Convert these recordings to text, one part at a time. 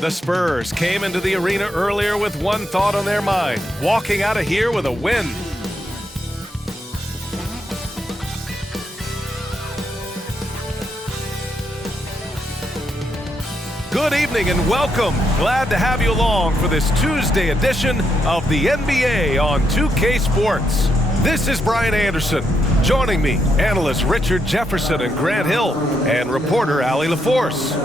The Spurs came into the arena earlier with one thought on their mind, walking out of here with a win. Good evening and welcome. Glad to have you along for this Tuesday edition of the NBA on 2K Sports. This is Brian Anderson. Joining me, analysts Richard Jefferson and Grant Hill, and reporter Allie LaForce.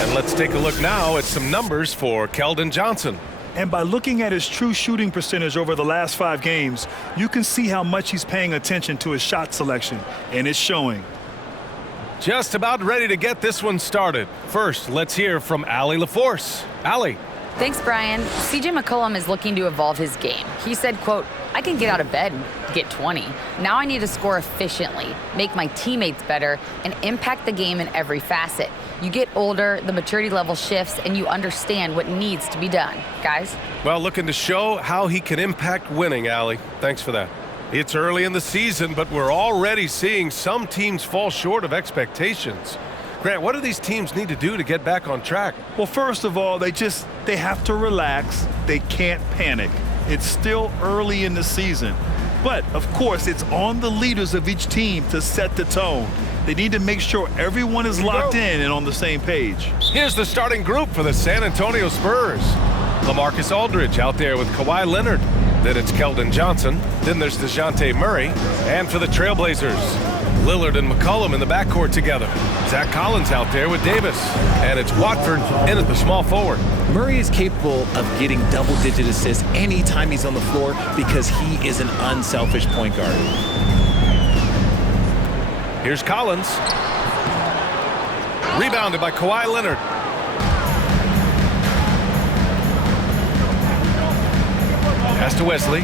And let's take a look now at some numbers for Keldon Johnson. And by looking at his true shooting percentage over the last 5 games, you can see how much he's paying attention to his shot selection, and it's showing. Just about ready to get this one started. First, let's hear from Allie LaForce. Allie. Thanks, Brian. CJ McCollum is looking to evolve his game. He said, quote, "I can get out of bed and get 20. Now I need to score efficiently, make my teammates better, and impact the game in every facet. You get older, the maturity level shifts, and you understand what needs to be done." Guys? Well, looking to show how he can impact winning, Allie. Thanks for that. It's early in the season, but we're already seeing some teams fall short of expectations. Grant, what do these teams need to do to get back on track? Well, first of all, they have to relax. They can't panic. It's still early in the season. But, of course, it's on the leaders of each team to set the tone. They need to make sure everyone is locked in and on the same page. Here's the starting group for the San Antonio Spurs. LaMarcus Aldridge out there with Kawhi Leonard. Then it's Keldon Johnson. Then there's DeJounte Murray. And for the Trailblazers, Lillard and McCollum in the backcourt together. Zach Collins out there with Davis. And it's Watford in at the small forward. Murray is capable of getting double-digit assists anytime he's on the floor because he is an unselfish point guard. Here's Collins. Rebounded by Kawhi Leonard. Pass to Wesley.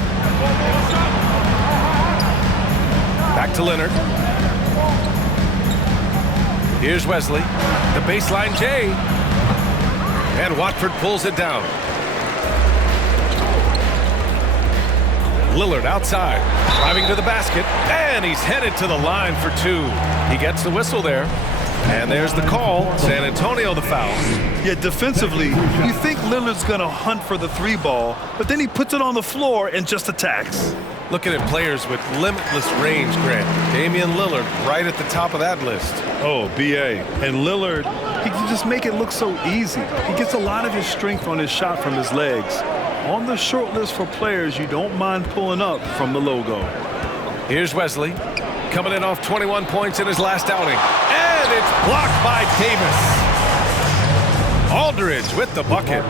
Back to Leonard. Here's Wesley. The baseline J. And Watford pulls it down. Lillard outside. Driving to the basket. And he's headed to the line for 2. He gets the whistle there. And there's the call. San Antonio the foul. Yeah, defensively, you think Lillard's going to hunt for the 3 ball, but then he puts it on the floor and just attacks. Looking at players with limitless range, Grant. Damian Lillard right at the top of that list. Oh, B.A. And Lillard, he can just make it look so easy. He gets a lot of his strength on his shot from his legs. On the short list for players you don't mind pulling up from the logo. Here's Wesley, coming in off 21 points in his last outing. And it's blocked by Davis. Aldridge with the bucket.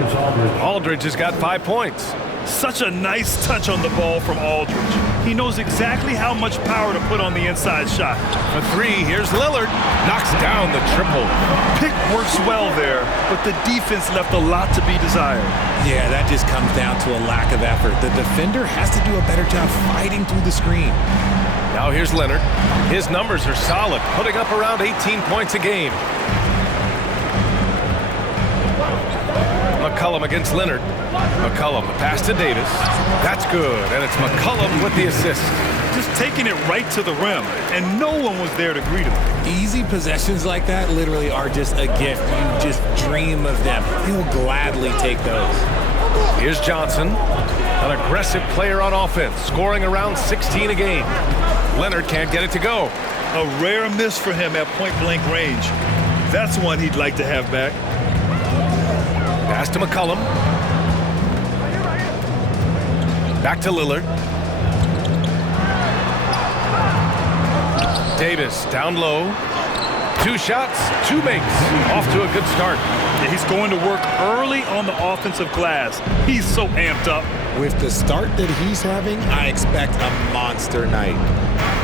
Aldridge has got 5 points. Such a nice touch on the ball from Aldridge. He knows exactly how much power to put on the inside shot. For 3, here's Lillard. Knocks down the triple. Pick works well there, but the defense left a lot to be desired. Yeah, that just comes down to a lack of effort. The defender has to do a better job fighting through the screen. Now here's Leonard. His numbers are solid, putting up around 18 points a game. McCollum against Leonard. McCollum, the pass to Davis. That's good, and it's McCollum with the assist. Just taking it right to the rim, and no one was there to greet him. Easy possessions like that literally are just a gift. You just dream of them. He'll gladly take those. Here's Johnson, an aggressive player on offense, scoring around 16 a game. Leonard can't get it to go. A rare miss for him at point-blank range. That's one he'd like to have back. Pass to McCollum. Back to Lillard. Davis down low. 2 shots, 2 makes. Off to a good start. Yeah, he's going to work early on the offensive glass. He's so amped up. With the start that he's having, I expect a monster night.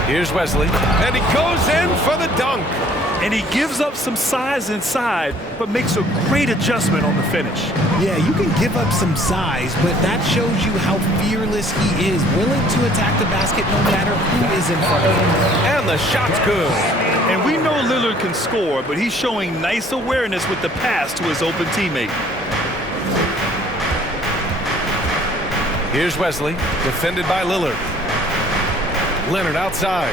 Here's Wesley, and he goes in for the dunk. And he gives up some size inside, but makes a great adjustment on the finish. Yeah, you can give up some size, but that shows you how fearless he is, willing to attack the basket no matter who is in front of him. And the shot's good. And we know Lillard can score, but he's showing nice awareness with the pass to his open teammate. Here's Wesley, defended by Lillard. Leonard outside.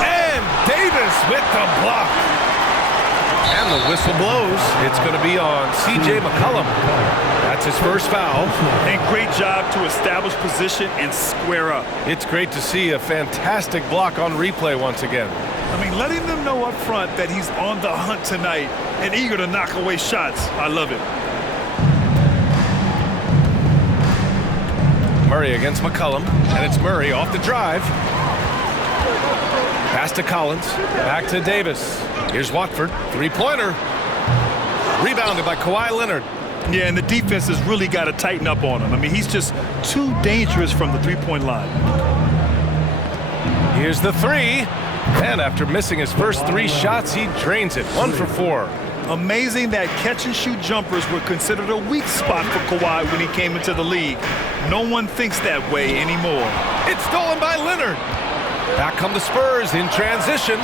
And Davis with the block. And the whistle blows. It's going to be on C.J. McCollum. That's his first foul. And great job to establish position and square up. It's great to see a fantastic block on replay once again. I mean, letting them know up front that he's on the hunt tonight and eager to knock away shots. I love it. Murray against McCollum, and it's Murray off the drive. Pass to Collins, back to Davis. Here's Watford, three-pointer. Rebounded by Kawhi Leonard. Yeah, and the defense has really got to tighten up on him. I mean, he's just too dangerous from the three-point line. Here's the three. And after missing his first 3 shots, he drains it. 1 for 4. Amazing that catch-and-shoot jumpers were considered a weak spot for Kawhi when he came into the league. No one thinks that way anymore. It's stolen by Leonard. Back come the Spurs in transition.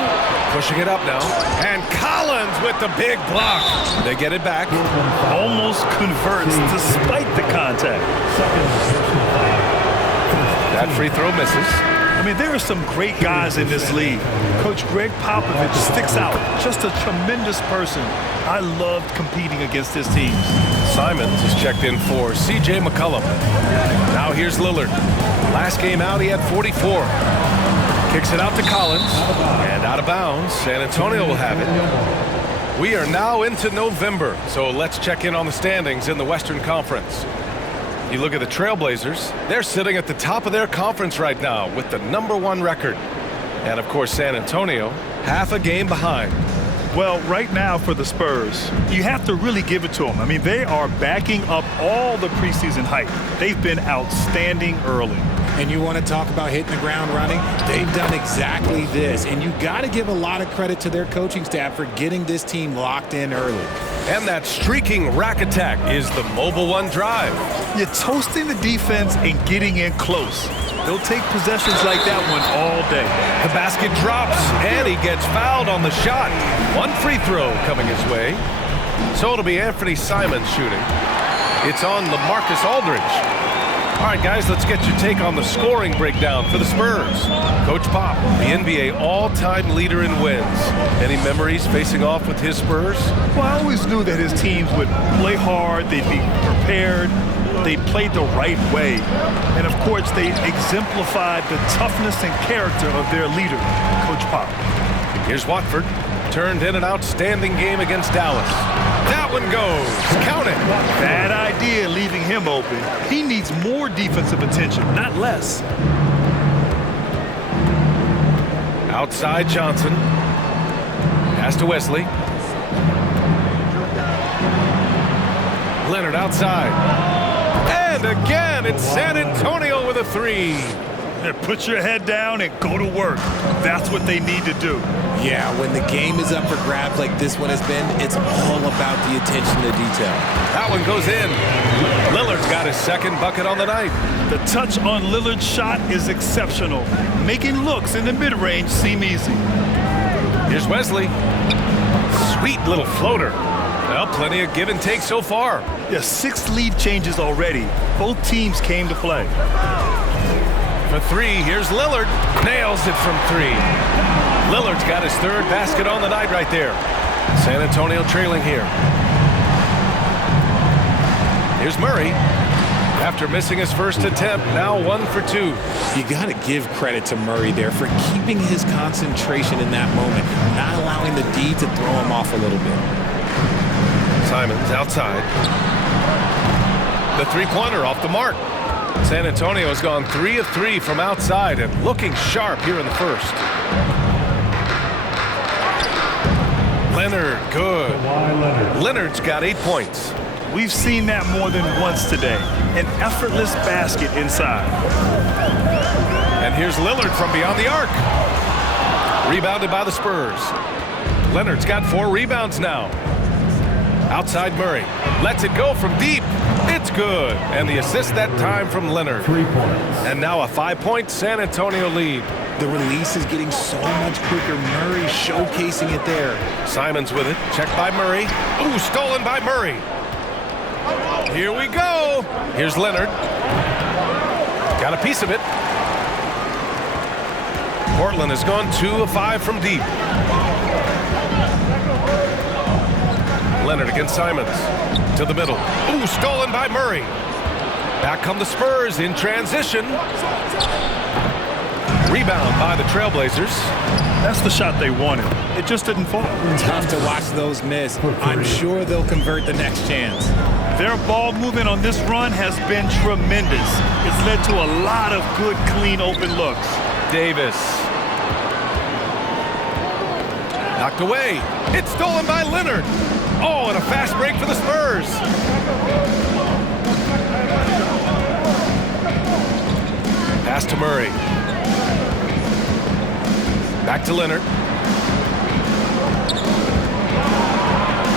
Pushing it up now. And Collins with the big block. They get it back. Almost converts despite the contact. That free throw misses. I mean, there are some great guys in this league. Coach Greg Popovich sticks out. Just a tremendous person. I loved competing against his teams. Simons is checked in for C.J. McCollum. Now here's Lillard. Last game out, he had 44. Kicks it out to Collins. And out of bounds. San Antonio will have it. We are now into November, so let's check in on the standings in the Western Conference. You look at the Trailblazers, they're sitting at the top of their conference right now with the #1 record. And of course, San Antonio, half a game behind. Well, right now for the Spurs, you have to really give it to them. I mean, they are backing up all the preseason hype. They've been outstanding early. And you want to talk about hitting the ground running? They've done exactly this. And you got to give a lot of credit to their coaching staff for getting this team locked in early. And that streaking rack attack is the Mobile One drive. You're toasting the defense and getting in close. They'll take possessions like that one all day. The basket drops, and he gets fouled on the shot. 1 free throw coming his way. So it'll be Anthony Simons shooting. It's on LaMarcus Aldridge. All right, guys, let's get your take on the scoring breakdown for the Spurs. Coach Pop, the NBA all-time leader in wins. Any memories facing off with his Spurs? Well, I always knew that his teams would play hard, they'd be prepared, they played the right way. And, of course, they exemplified the toughness and character of their leader, Coach Pop. Here's Watford. Turned in an outstanding game against Dallas. That one goes. Count it. Bad idea leaving him open. He needs more defensive attention, not less. Outside Johnson. Pass to Wesley. Leonard outside. And again, it's San Antonio with a 3. Put your head down and go to work. That's what they need to do. Yeah, when the game is up for grabs like this one has been, it's all about the attention to detail. That one goes in. Lillard's got his second bucket on the night. The touch on Lillard's shot is exceptional. Making looks in the mid-range seem easy. Here's Wesley. Sweet little floater. Well, plenty of give and take so far. Yeah, 6 lead changes already. Both teams came to play. For 3, here's Lillard. Nails it from 3. Lillard's got his 3rd basket on the night right there. San Antonio trailing here. Here's Murray. After missing his first attempt, now 1 for 2. You got to give credit to Murray there for keeping his concentration in that moment, not allowing the D to throw him off a little bit. Simons outside. The three-pointer off the mark. San Antonio has gone 3 of 3 from outside and looking sharp here in the first. Leonard, good. Leonard's got 8 points. We've seen that more than once today. An effortless basket inside. And here's Lillard from beyond the arc. Rebounded by the Spurs. Leonard's got 4 rebounds now. Outside Murray. Lets it go from deep. It's good. And the assist that time from Leonard. 3 points. And now a 5-point San Antonio lead. The release is getting so much quicker. Murray showcasing it there. Simons with it. Checked by Murray. Ooh, stolen by Murray. Here we go. Here's Leonard. Got a piece of it. Portland has gone 2 of 5 from deep. Leonard against Simons. To the middle. Ooh, stolen by Murray. Back come the Spurs in transition. Rebound by the Trailblazers. That's the shot they wanted. It just didn't fall. Tough to watch those miss. I'm sure they'll convert the next chance. Their ball movement on this run has been tremendous. It's led to a lot of good, clean, open looks. Davis. Knocked away. It's stolen by Leonard. Oh, and a fast break for the Spurs. Pass to Murray. Back to Leonard.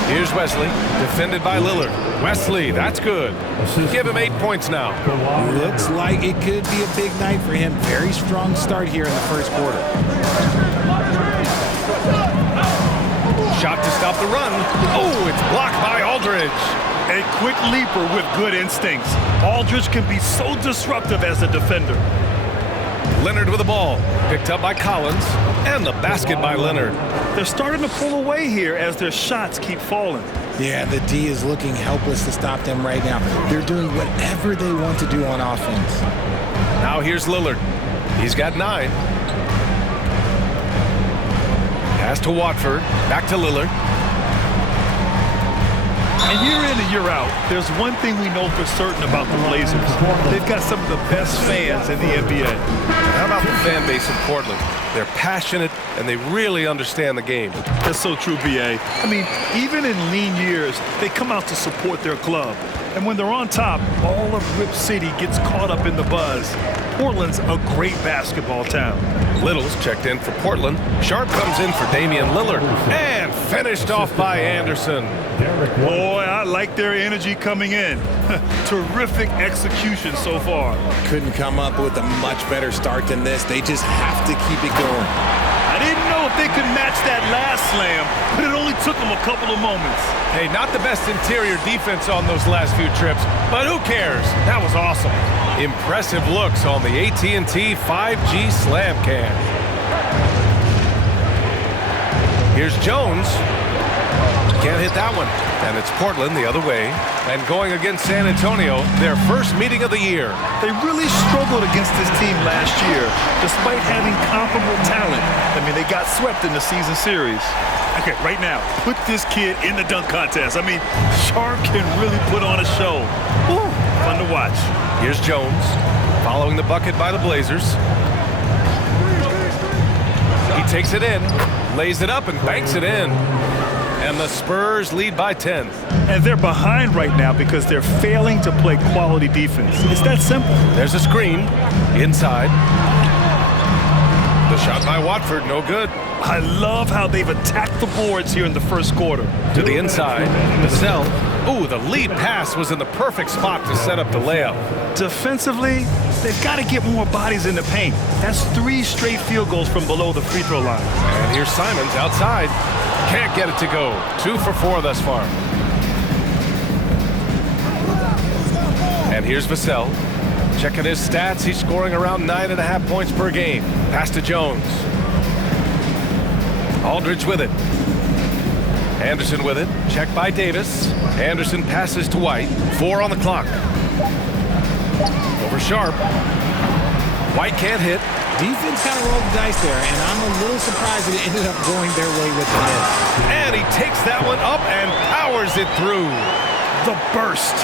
Here's Wesley, defended by Lillard. Wesley, that's good. Give him 8 points now. Looks like it could be a big night for him. Very strong start here in the first quarter. Shot to stop the run. Oh, it's blocked by Aldridge. A quick leaper with good instincts. Aldridge can be so disruptive as a defender. Leonard with the ball. Picked up by Collins. And the basket by Leonard. They're starting to pull away here as their shots keep falling. Yeah, the D is looking helpless to stop them right now. They're doing whatever they want to do on offense. Now here's Lillard. He's got 9. Pass to Watford. Back to Lillard. And year in and year out, there's one thing we know for certain about the Blazers. They've got some of the best fans in the NBA. How about the fan base in Portland? They're passionate, and they really understand the game. That's so true, B.A. I mean, even in lean years, they come out to support their club. And when they're on top, all of Rip City gets caught up in the buzz. Portland's a great basketball town. Little's checked in for Portland. Sharp comes in for Damian Lillard. And finished off by Anderson. Boy, I like their energy coming in. Terrific execution so far. Couldn't come up with a much better start than this. They just have to keep it going. I didn't know if they could match that last slam, but it only took them a couple of moments. Hey, not the best interior defense on those last few trips, but who cares? That was awesome. Impressive looks on the AT&T 5G Slam Cam. Here's Jones. Can't hit that one. And it's Portland the other way. And going against San Antonio, their first meeting of the year. They really struggled against this team last year, despite having comparable talent. I mean, they got swept in the season series. Okay, right now, put this kid in the dunk contest. I mean, Sharp can really put on a show. Woo, fun to watch. Here's Jones, following the bucket by the Blazers. He takes it in, lays it up, and banks it in. And the Spurs lead by 10. And they're behind right now because they're failing to play quality defense. It's that simple. There's a screen inside. The shot by Watford, no good. I love how they've attacked the boards here in the first quarter. To the inside, Vassell. Ooh, the lead pass was in the perfect spot to set up the layup. Defensively, they've got to get more bodies in the paint. That's 3 straight field goals from below the free throw line. And here's Simons outside. Can't get it to go. 2 for 4 thus far. And here's Vassell. Checking his stats, he's scoring around 9.5 points per game. Pass to Jones. Aldridge with it. Anderson with it. Check by Davis. Anderson passes to White. 4 on the clock. Over Sharp. White can't hit. Defense kind of rolled the dice there, and I'm a little surprised that it ended up going their way with the miss. And he takes that one up and powers it through. The burst.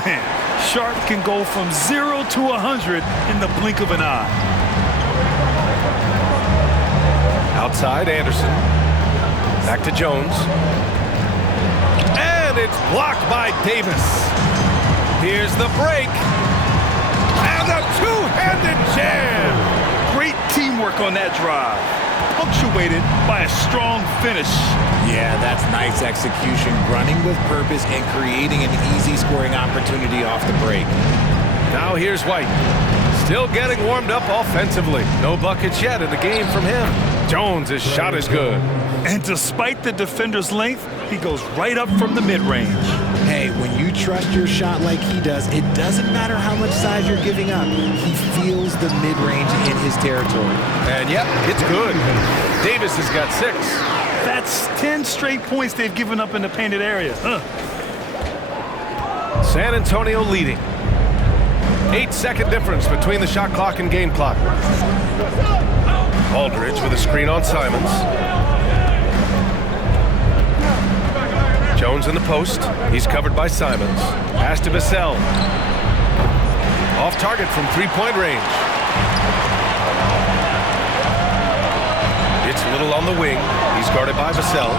Man, Sharp can go from 0 to 100 in the blink of an eye. Outside, Anderson. Back to Jones. And it's blocked by Davis. Here's the break. And a two-handed jam. Great teamwork on that drive. Punctuated by a strong finish. Yeah, that's nice execution. Running with purpose and creating an easy scoring opportunity off the break. Now here's White. Still getting warmed up offensively. No buckets yet in the game from him. Jones' shot is good. And despite the defender's length, he goes right up from the mid-range. Hey, when you trust your shot like he does, it doesn't matter how much size you're giving up. He feels the mid-range in his territory. And yep, it's good. Davis has got 6. That's 10 straight points they've given up in the painted area. San Antonio leading. 8-second difference between the shot clock and game clock. Aldridge with a screen on Simons. Jones in the post. He's covered by Simons. Pass to Vassell. Off target from three-point range. It's Little on the wing. He's guarded by Vassell.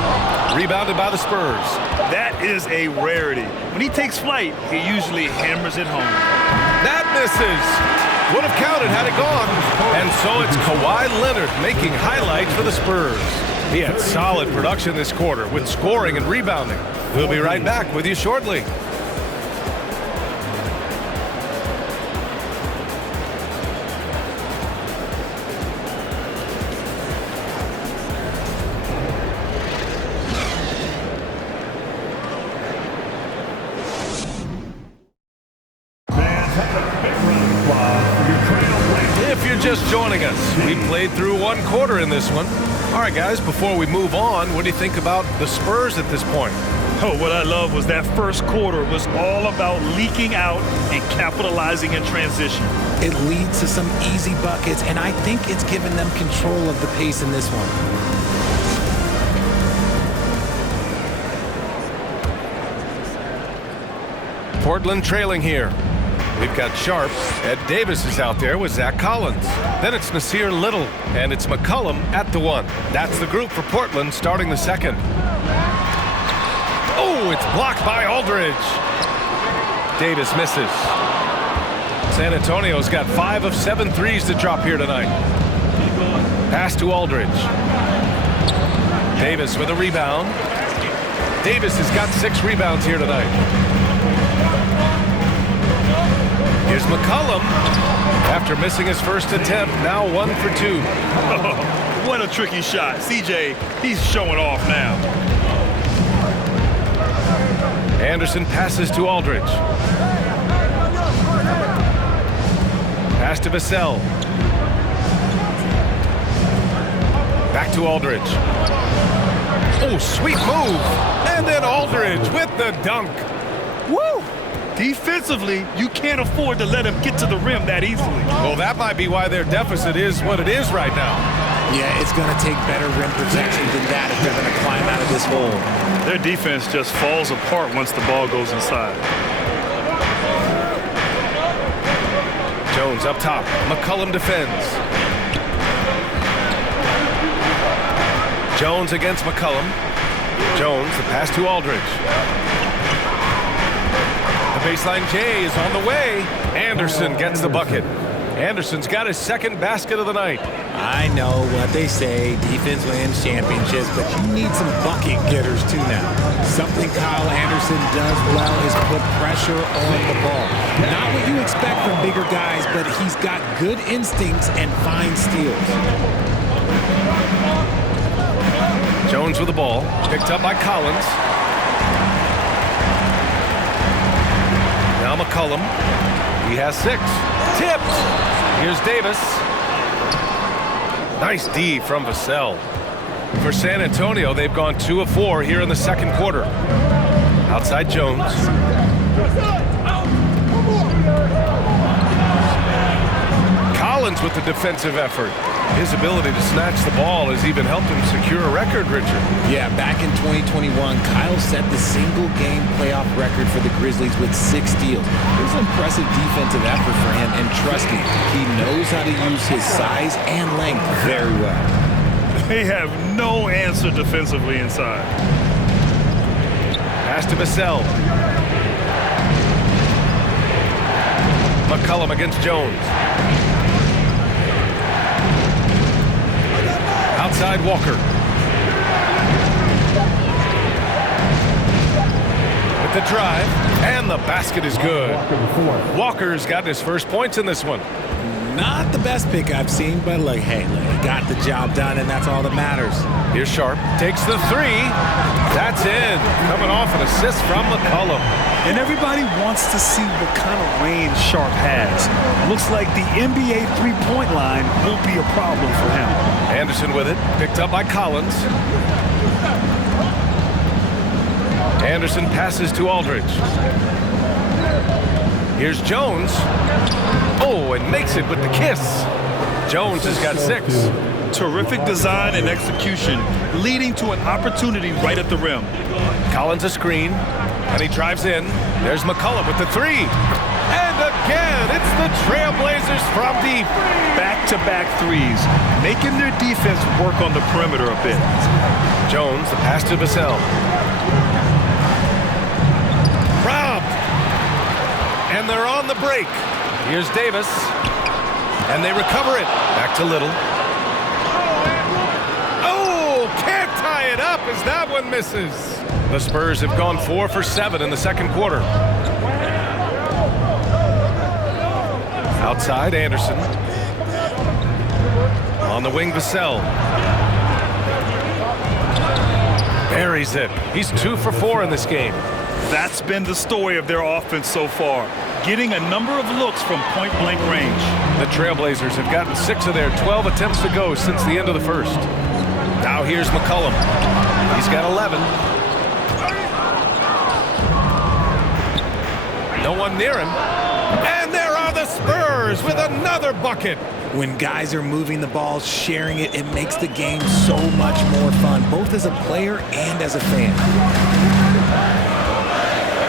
Rebounded by the Spurs. That is a rarity. When he takes flight, he usually hammers it home. That misses. Would have counted had it gone. And so it's Kawhi Leonard making highlights for the Spurs. He had solid production this quarter with scoring and rebounding. We'll be right back with you shortly. If you're just joining us, we played through one quarter in this one. All right, guys, before we move on, what do you think about the Spurs at this point? Oh, what I love was that first quarter was all about leaking out and capitalizing in transition. It leads to some easy buckets, and I think it's given them control of the pace in this one. Portland trailing here. We've got Sharp. Ed Davis is out there with Zach Collins. Then it's Nasir Little, and it's McCollum at the one. That's the group for Portland starting the second. Oh, it's blocked by Aldridge. Davis misses. San Antonio's got 5 of 7 threes to drop here tonight. Pass to Aldridge. Davis with a rebound. Davis has got 6 rebounds here tonight. Here's McCollum. After missing his first attempt, now 1 for 2. Oh, what a tricky shot. CJ, he's showing off now. Anderson passes to Aldridge. Pass to Vassell. Back to Aldridge. Oh, sweet move. And then Aldridge with the dunk. Woo! Defensively, you can't afford to let him get to the rim that easily. Well, that might be why their deficit is what it is right now. Yeah, it's going to take better rim protection than that if they're going to climb out of this hole. Their defense just falls apart once the ball goes inside. Jones up top. McCollum defends. Jones against McCollum. Jones, the pass to Aldridge. The baseline J is on the way. Anderson gets the bucket. Anderson's got his second basket of the night. I know what they say, defense wins championships, but you need some bucket getters too now. Something Kyle Anderson does well is put pressure on the ball. Not what you expect from bigger guys, but he's got good instincts and fine steals. Jones with the ball, picked up by Collins. Now McCollum. He has 6. Tipped. Here's Davis. Nice D from Vassell. For San Antonio, they've gone 2 of 4 here in the second quarter. Outside Jones. Collins with the defensive effort. His ability to snatch the ball has even helped him secure a record, Richard. Yeah, back in 2021, Kyle set the single-game playoff record for the Grizzlies with 6 steals. It was an impressive defensive effort for him, and trust me, he knows how to use his size and length very well. They have no answer defensively inside. Pass to Vassell. McCollum against Jones. Outside Walker. With the drive, and the basket is good. Walker's gotten his first points in this one. Not the best pick I've seen, but like, hey, he got the job done, and that's all that matters. Here's Sharp, takes the 3. That's in. Coming off an assist from McCollum. And everybody wants to see what kind of range Sharp has. Looks like the NBA three-point line won't be a problem for him. Anderson with it, picked up by Collins. Anderson passes to Aldridge. Here's Jones. Oh, and makes it with the kiss. Jones has got 6. Terrific design and execution, leading to an opportunity right at the rim. Collins a screen, and he drives in. There's McCullough with the 3. And again, it's the Trailblazers from deep. Back-to-back threes, making their defense work on the perimeter a bit. Jones, the pass to Vassell. Robbed. And they're on the break. Here's Davis. And they recover it. Back to Little. Oh, can't tie it up as that one misses. The Spurs have gone 4 for 7 in the second quarter. Outside, Anderson. On the wing, Vassell. Buries it. He's 2 for 4 in this game. That's been the story of their offense so far, getting a number of looks from point-blank range. The Trailblazers have gotten 6 of their 12 attempts to go since the end of the first. Now here's McCollum. He's got 11. No one near him. And there are the Spurs with another bucket. When guys are moving the ball, sharing it, it makes the game so much more fun, both as a player and as a fan.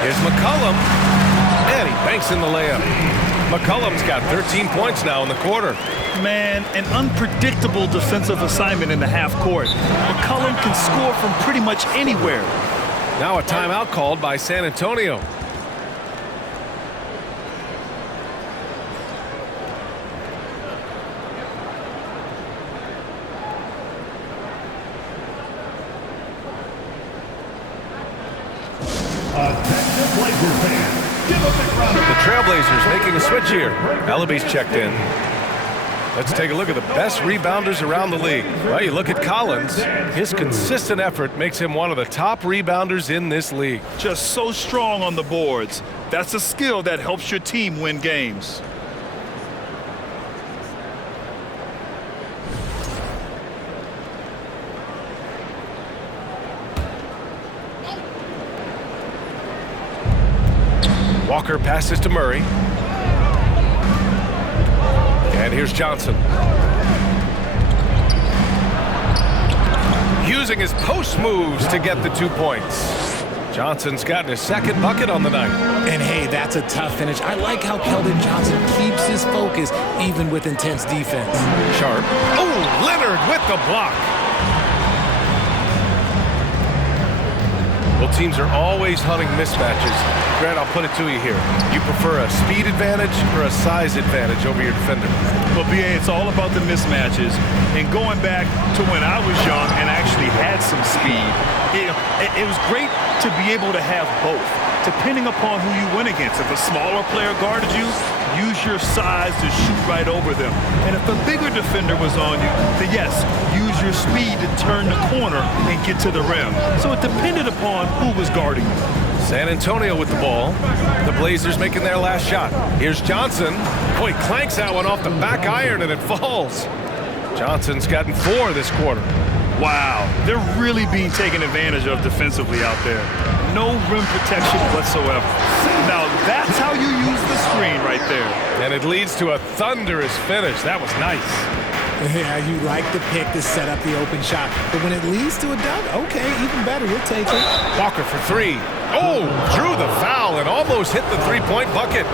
Here's McCollum. And he banks in the layup. McCollum's got 13 points now in the quarter. Man, an unpredictable defensive assignment in the half court. McCollum can score from pretty much anywhere. Now a timeout called by San Antonio. The Trailblazers making a switch here. Ellaby's checked in. Let's take a look at the best rebounders around the league. Well, you look at Collins. His consistent effort makes him one of the top rebounders in this league. Just so strong on the boards. That's a skill that helps your team win games. Walker passes to Murray. And here's Johnson. Using his post moves to get the 2 points. Johnson's gotten his second bucket on the night. And hey, that's a tough finish. I like how Keldon Johnson keeps his focus even with intense defense. Sharp. Oh, Leonard with the block. Well, teams are always hunting mismatches. Grant, I'll put it to you here. You prefer a speed advantage or a size advantage over your defender? Well, BA, it's all about the mismatches. And going back to when I was young and actually had some speed, it was great to be able to have both, depending upon who you went against. If a smaller player guarded you, use your size to shoot right over them. And if a bigger defender was on you, then yes, use your speed to turn the corner and get to the rim. So it depended upon who was guarding you. San Antonio with the ball. The Blazers making their last shot. Here's Johnson. Oh, he clanks that one off the back iron and it falls. Johnson's gotten 4 this quarter. Wow, they're really being taken advantage of defensively out there. No rim protection whatsoever. Now, that's how you use the screen right there. And it leads to a thunderous finish. That was nice. Yeah, you like the pick to set up the open shot. But when it leads to a dunk, okay, even better, you'll take it. Walker for 3. Oh, drew the foul and almost hit the 3-point bucket.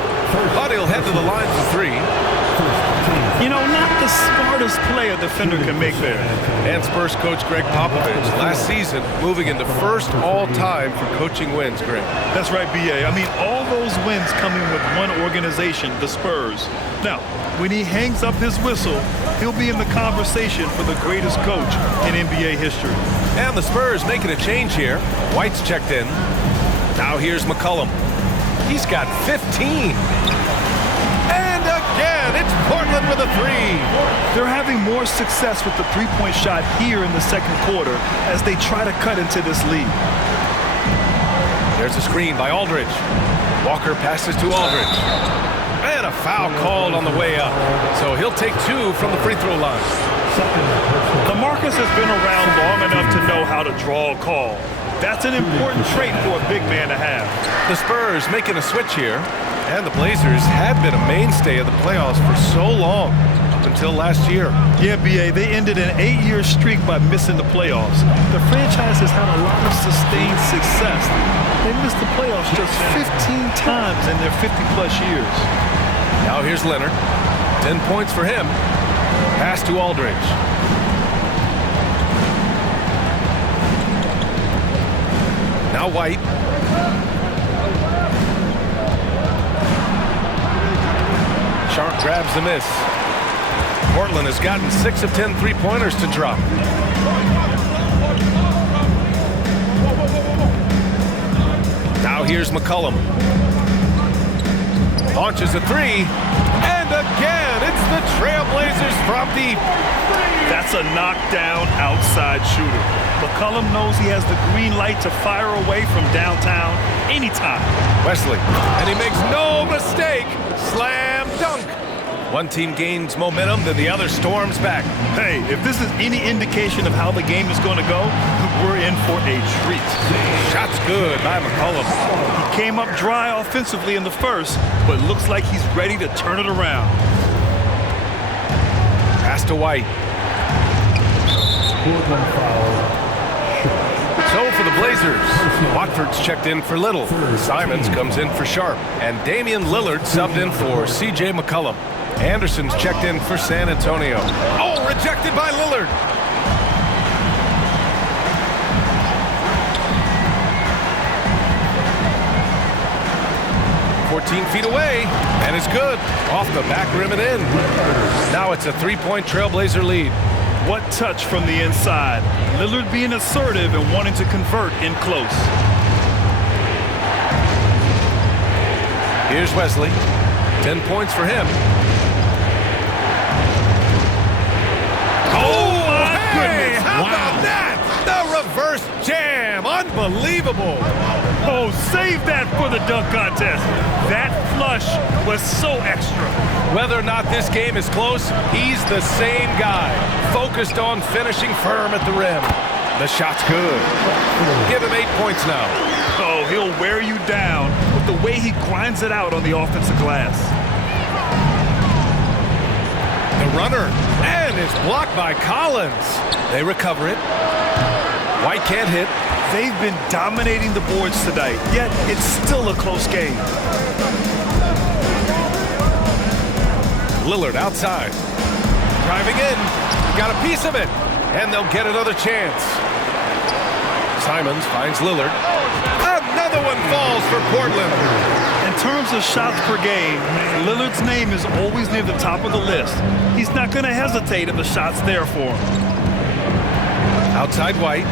But he'll head to the line for 3. You know, not the smartest play a defender can make there. And Spurs coach Greg Popovich last season moving into first all-time for coaching wins, Greg. That's right, BA. I mean, all those wins coming with one organization, the Spurs. Now, when he hangs up his whistle, he'll be in the conversation for the greatest coach in NBA history. And the Spurs making a change here. White's checked in. Now here's McCollum. He's got 15. And again, it's Portland with a 3. They're having more success with the three-point shot here in the second quarter as they try to cut into this lead. There's a screen by Aldridge. Walker passes to Aldridge. And a foul called on the way up. So he'll take 2 from the free throw line. DeMarcus has been around long enough to know how to draw a call. That's an important trait for a big man to have. The Spurs making a switch here, and the Blazers had been a mainstay of the playoffs for so long, up until last year. Yeah, B.A., they ended an 8-year streak by missing the playoffs. The franchise has had a lot of sustained success. They missed the playoffs just 15 times in their 50-plus years. Now here's Leonard. 10 points for him. Pass to Aldridge. Now White. Sharp grabs the miss. Portland has gotten 6 of 10 three-pointers to drop. Now here's McCollum. Launches a three. And again, it's the Trailblazers from deep. That's a knockdown outside shooter. McCollum knows he has the green light to fire away from downtown anytime. Wesley, and he makes no mistake. Slam dunk. One team gains momentum, then the other storms back. Hey, if this is any indication of how the game is going to go, we're in for a treat. Shot's good by McCollum. He came up dry offensively in the first, but looks like he's ready to turn it around. Pass to White. So for the Blazers, Watford's checked in for Little. Simons comes in for Sharp. And Damian Lillard subbed in for C.J. McCollum. Anderson's checked in for San Antonio. Oh, rejected by Lillard. Feet away, and it's good. Off the back rim and in. Now it's a three-point Trailblazer lead. What touch from the inside. Lillard being assertive and wanting to convert in close. Here's Wesley. 10 points for him. Oh, my goodness. How about that? The reverse jam. Unbelievable. Oh, save that for the dunk contest. That flush was so extra. Whether or not this game is close, he's the same guy. Focused on finishing firm at the rim. The shot's good. Give him 8 points now. Oh, he'll wear you down with the way he grinds it out on the offensive glass. The runner, and is blocked by Collins. They recover it. White can't hit. They've been dominating the boards tonight, yet it's still a close game. Lillard outside. Driving in. Got a piece of it. And they'll get another chance. Simons finds Lillard. Another one falls for Portland. In terms of shots per game, Lillard's name is always near the top of the list. He's not going to hesitate if the shot's there for him. Outside White.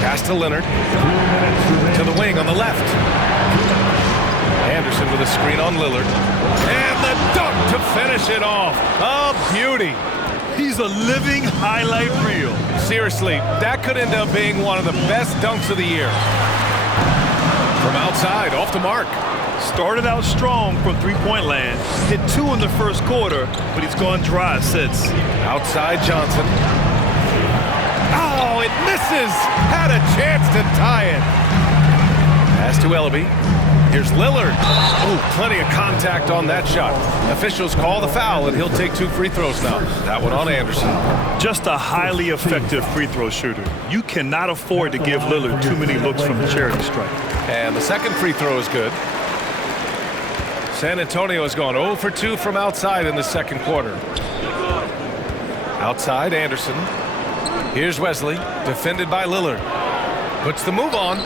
Pass to Leonard. To the wing on the left. Anderson with a screen on Lillard. And the dunk to finish it off. A beauty. He's a living highlight reel. Seriously, that could end up being one of the best dunks of the year. From outside, off the mark. Started out strong from three-point land. Hit 2 in the first quarter, but he's gone dry since. Outside Johnson. Oh, it misses. Had a chance to tie it. Pass to Ellaby. Here's Lillard. Oh, plenty of contact on that shot. Officials call the foul, and he'll take 2 free throws now. That one on Anderson. Just a highly effective free throw shooter. You cannot afford to give Lillard too many looks from the charity stripe. And the second free throw is good. San Antonio has gone 0 for 2 from outside in the second quarter. Outside, Anderson. Here's Wesley, defended by Lillard. Puts the move on.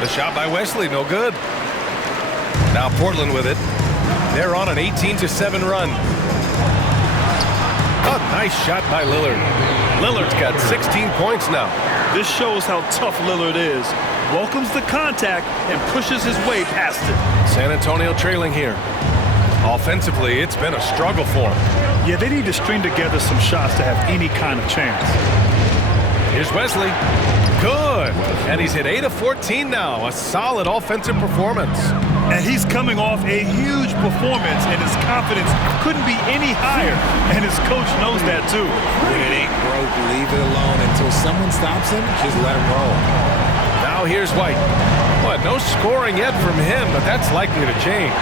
The shot by Wesley, no good. Now Portland with it. They're on an 18-7 run. A nice shot by Lillard. Lillard's got 16 points now. This shows how tough Lillard is. Welcomes the contact and pushes his way past it. San Antonio trailing here. Offensively, it's been a struggle for them. Yeah, they need to string together some shots to have any kind of chance. Here's Wesley. Good. And he's hit 8 of 14 now. A solid offensive performance. And he's coming off a huge performance, and his confidence couldn't be any higher. And his coach knows that, too. When it ain't broke, leave it alone and Until someone stops him, just let him roll. Now here's White. But no scoring yet from him, but that's likely to change.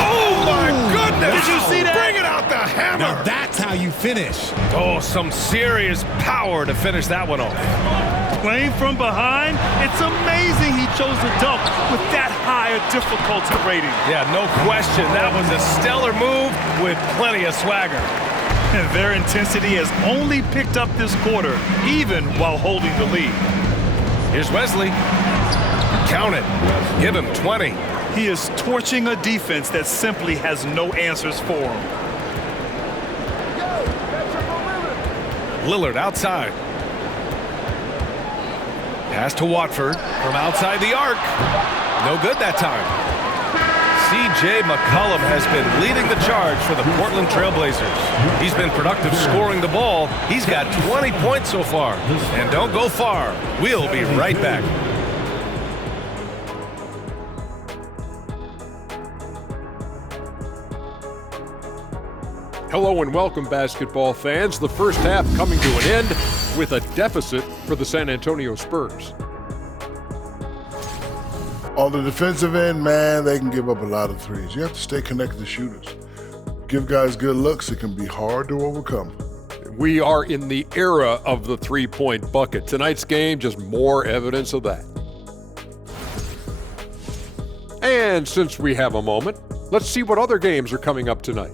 Oh my goodness! Did you see that? Bring it out the hammer! Now that's how you finish. Oh, some serious power to finish that one off. Playing from behind, it's amazing he chose to dunk with that higher difficulty rating. Yeah, no question. That was a stellar move with plenty of swagger. And their intensity has only picked up this quarter, even while holding the lead. Here's Wesley. Count it. Give him 20. He is torching a defense that simply has no answers for him. Lillard outside. Pass to Watford from outside the arc. No good that time. C.J. McCollum has been leading the charge for the Portland Trailblazers. He's been productive scoring the ball. He's got 20 points so far. And don't go far. We'll be right back. Hello and welcome, basketball fans. The first half coming to an end with a deficit for the San Antonio Spurs. On the defensive end, man, they can give up a lot of threes. You have to stay connected to shooters. Give guys good looks, it can be hard to overcome. We are in the era of the three-point bucket. Tonight's game, just more evidence of that. And since we have a moment, let's see what other games are coming up tonight.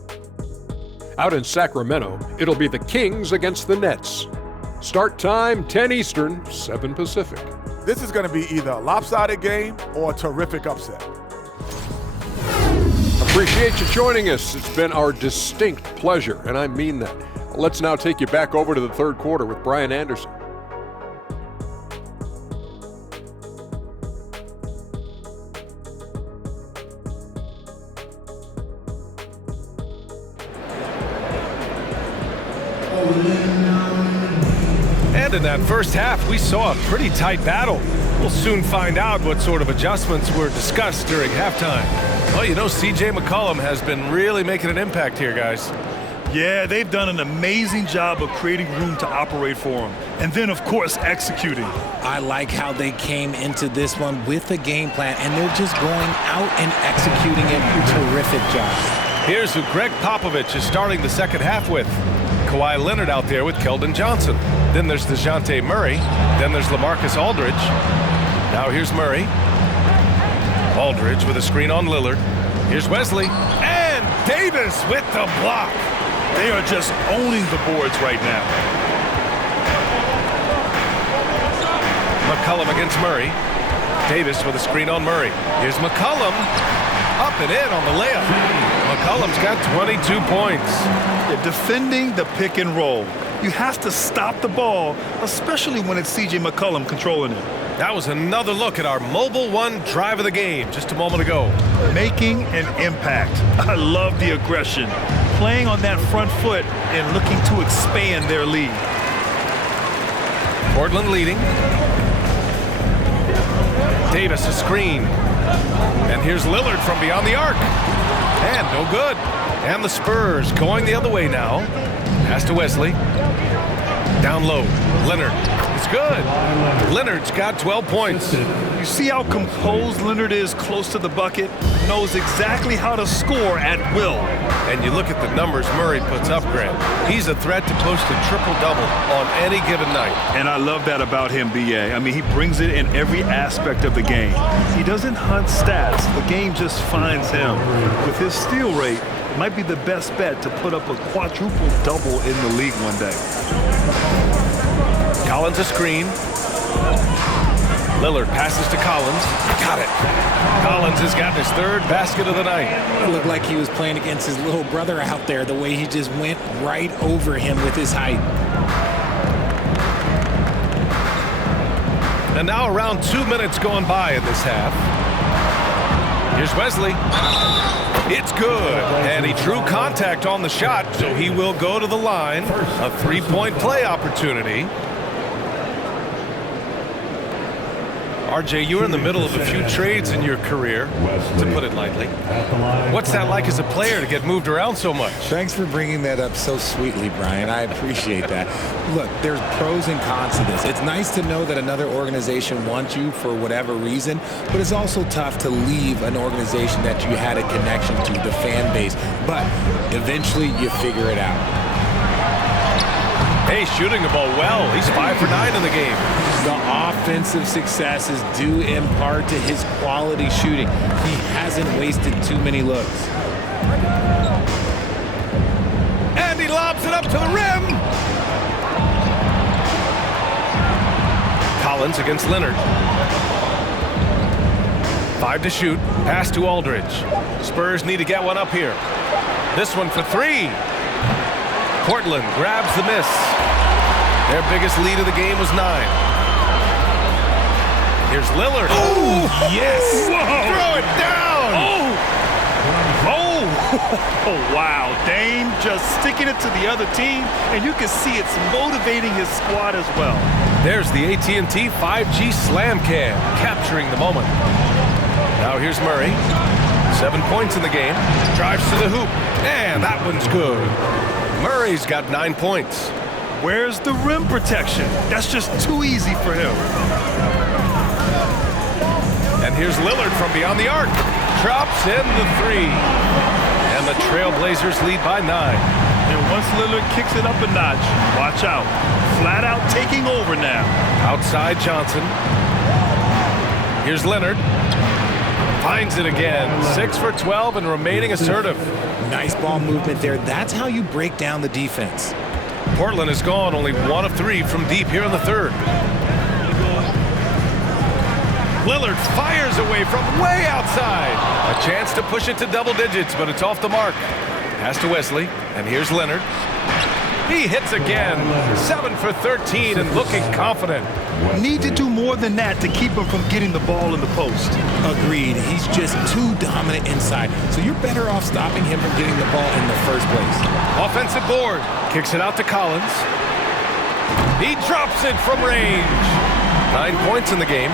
Out in Sacramento, it'll be the Kings against the Nets. Start time, 10 Eastern, 7 Pacific. This is going to be either a lopsided game or a terrific upset. Appreciate you joining us. It's been our distinct pleasure, and I mean that. Let's now take you back over to the third quarter with Brian Anderson. And in that first half, we saw a pretty tight battle. We'll soon find out what sort of adjustments were discussed during halftime. Well, you know, C.J. McCollum has been really making an impact here, guys. Yeah, they've done an amazing job of creating room to operate for him. And then, of course, executing. I like how they came into this one with a game plan, and they're just going out and executing it. Terrific job. Here's who Greg Popovich is starting the second half with. Kawhi Leonard out there with Keldon Johnson. Then there's DeJounte Murray. Then there's LaMarcus Aldridge. Now here's Murray. Aldridge with a screen on Lillard. Here's Wesley. And Davis with the block. They are just owning the boards right now. McCollum against Murray. Davis with a screen on Murray. Here's McCollum. Up and in on the layup. McCollum's got 22 points. They're defending the pick and roll. You have to stop the ball, especially when it's C.J. McCollum controlling it. That was another look at our Mobile One drive of the game just a moment ago. Making an impact. I love the aggression. Playing on that front foot and looking to expand their lead. Portland leading. Davis a screen. And here's Lillard from beyond the arc. And no good. And the Spurs going the other way now. Pass to Wesley. Down low. Leonard. It's good. Leonard's got 12 points. You see how composed Leonard is close to the bucket? Knows exactly how to score at will. And you look at the numbers Murray puts up, Grant. He's a threat to post a triple-double on any given night. And I love that about him, B.A. I mean, he brings it in every aspect of the game. He doesn't hunt stats. The game just finds him. With his steal rate, it might be the best bet to put up a quadruple-double in the league one day. Collins a screen. Lillard passes to Collins. Got it. Collins has got his third basket of the night. It looked like he was playing against his little brother out there, the way he just went right over him with his height. And now around 2 minutes going by in this half. Here's Wesley. It's good. And he drew contact on the shot, so he will go to the line. A three-point play opportunity. RJ, you're in the middle of a few trades in your career, to put it lightly. What's that like as a player to get moved around so much? Thanks for bringing that up so sweetly, Brian. I appreciate that. Look, there's pros and cons to this. It's nice to know that another organization wants you for whatever reason, but it's also tough to leave an organization that you had a connection to, the fan base. But eventually you figure it out. Hey, shooting the ball well. He's 5 for 9 in the game. The offensive success is due in part to his quality shooting. He hasn't wasted too many looks. And he lobs it up to the rim. Collins against Leonard. 5 to shoot. Pass to Aldridge. Spurs need to get one up here. This one for 3. Portland grabs the miss. Their biggest lead of the game was 9. Here's Lillard. Oh, yes! Whoa. Throw it down! Oh, wow. Dame just sticking it to the other team, and you can see it's motivating his squad as well. There's the AT&T 5G Slam Cam, capturing the moment. Now here's Murray. 7 points in the game. Drives to the hoop, and that one's good. Murray's got 9 points. Where's the rim protection? That's just too easy for him. And here's Lillard from beyond the arc. Drops in the 3. And the Trailblazers lead by 9. And once Lillard kicks it up a notch, watch out. Flat out taking over now. Outside Johnson. Here's Leonard. Finds it again. 6 for 12 and remaining assertive. Nice ball movement there. That's how you break down the defense. Portland has gone only 1 of 3 from deep here in the 3rd. Lillard fires away from way outside. A chance to push it to double digits, but it's off the mark. Pass to Wesley, and here's Leonard. He hits again. 7 for 13 and looking confident. Need to do more than that to keep him from getting the ball in the post. Agreed. He's just too dominant inside. So you're better off stopping him from getting the ball in the first place. Offensive board. Kicks it out to Collins. He drops it from range. 9 points in the game.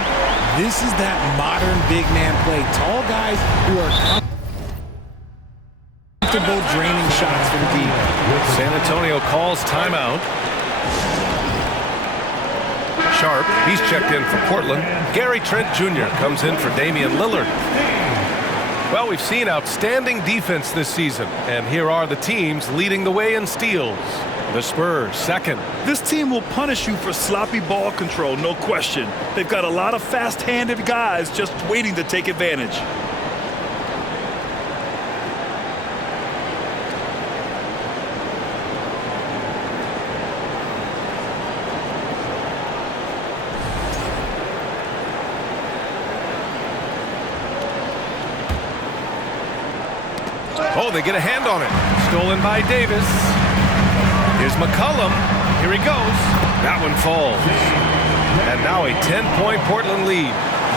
This is that modern big man play. Tall guys who are comfortable draining shots from deep. San Antonio calls timeout. Sharp, he's checked in for Portland. Gary Trent Jr. comes in for Damian Lillard. Well, we've seen outstanding defense this season, and here are the teams leading the way in steals. The Spurs, 2nd. This team will punish you for sloppy ball control, no question. They've got a lot of fast-handed guys just waiting to take advantage. Oh, they get a hand on it. Stolen by Davis. Here's McCollum. Here he goes. That one falls. And now a 10-point Portland lead.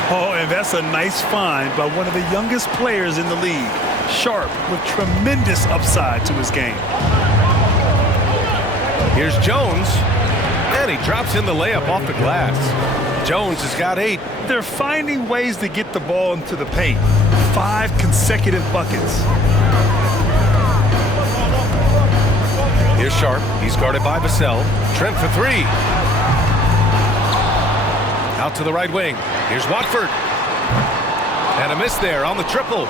Oh, and that's a nice find by one of the youngest players in the league. Sharp with tremendous upside to his game. Here's Jones. And he drops in the layup off the glass. Jones has got 8. They're finding ways to get the ball into the paint. 5 consecutive buckets. Here's Sharp. He's guarded by Vassell. Trent for 3. Out to the right wing. Here's Watford. And a miss there on the triple.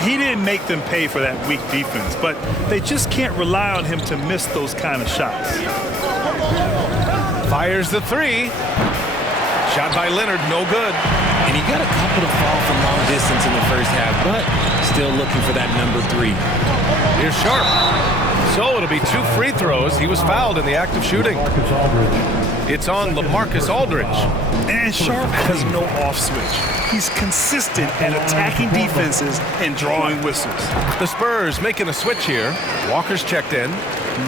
He didn't make them pay for that weak defense, but they just can't rely on him to miss those kind of shots. Fires the 3. Shot by Leonard, no good. And he got a couple to fall from long distance in the first half, but still looking for that number 3. Here's Sharp. So it'll be 2 free throws. He was fouled in the act of shooting. It's on LaMarcus Aldridge. And Sharp has no off switch. He's consistent at attacking defenses and drawing whistles. The Spurs making a switch here. Walker's checked in.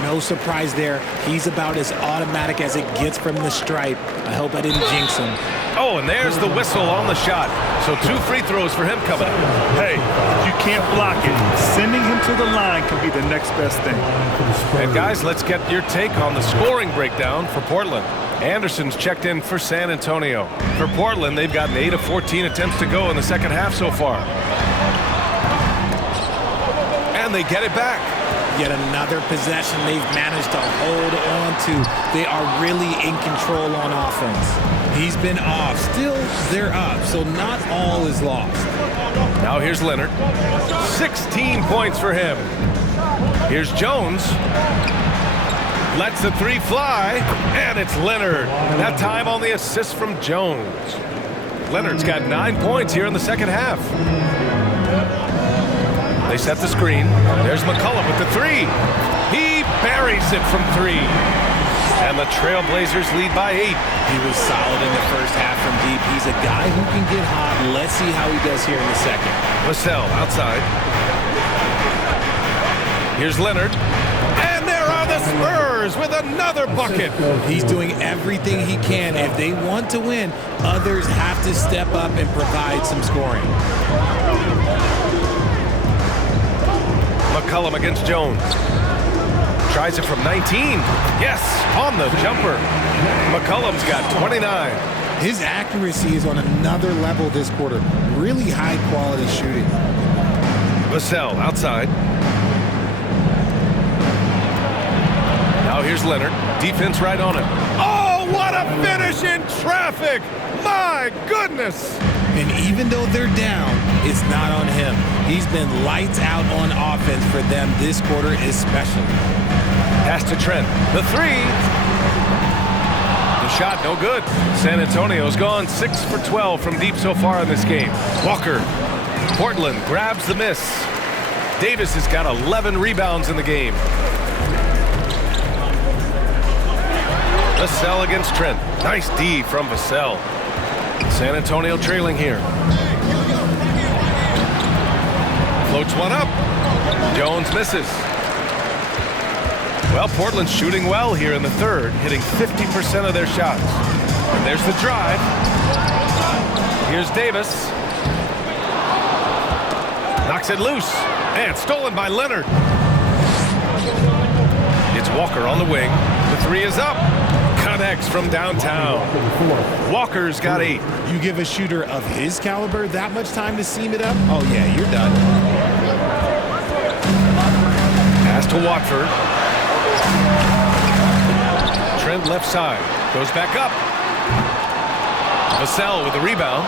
No surprise there. He's about as automatic as it gets from the stripe. I hope I didn't jinx him. Oh, and there's the whistle on the shot. So 2 free throws for him coming up. Hey, if you can't block it, sending him to the line can be the next best thing. And guys, let's get your take on the scoring breakdown for Portland. Anderson's checked in for San Antonio. For Portland, they've gotten 8 of 14 attempts to go in the second half so far. And they get it back. Yet another possession they've managed to hold on to. They are really in control on offense. He's been off. Still, they're up, so not all is lost. Now here's Leonard. 16 points for him. Here's Jones. Lets the three fly, and it's Leonard. That time on the assist from Jones. Leonard's got 9 points here in the second half. They set the screen. There's McCollum with the three. He buries it from 3. And the Trailblazers lead by 8. He was solid in the first half from deep. He's a guy who can get hot. Let's see how he does here in the second. Vassell outside. Here's Leonard. And there are the Spurs with another bucket. He's doing everything he can. If they want to win, others have to step up and provide some scoring. McCollum against Jones. Tries it from 19. Yes, on the jumper. McCollum's got 29. His accuracy is on another level this quarter. Really high quality shooting. Vassell outside. Now here's Leonard. Defense right on him. Oh, what a finish in traffic! My goodness! And even though they're down, it's not on him. He's been lights out on offense for them this quarter especially. Pass to Trent. The three. The shot no good. San Antonio's gone 6 for 12 from deep so far in this game. Walker. Portland grabs the miss. Davis has got 11 rebounds in the game. Vassell against Trent. Nice D from Vassell. San Antonio trailing here. Floats one up. Jones misses. Well, Portland's shooting well here in the third, hitting 50% of their shots. And there's the drive. Here's Davis. Knocks it loose. And stolen by Leonard. It's Walker on the wing. The three is up. Connects from downtown. Walker's got 8. You give a shooter of his caliber that much time to seam it up? Oh, yeah, you're done. Pass to Watford. Trent left side. Goes back up. Vassell with the rebound.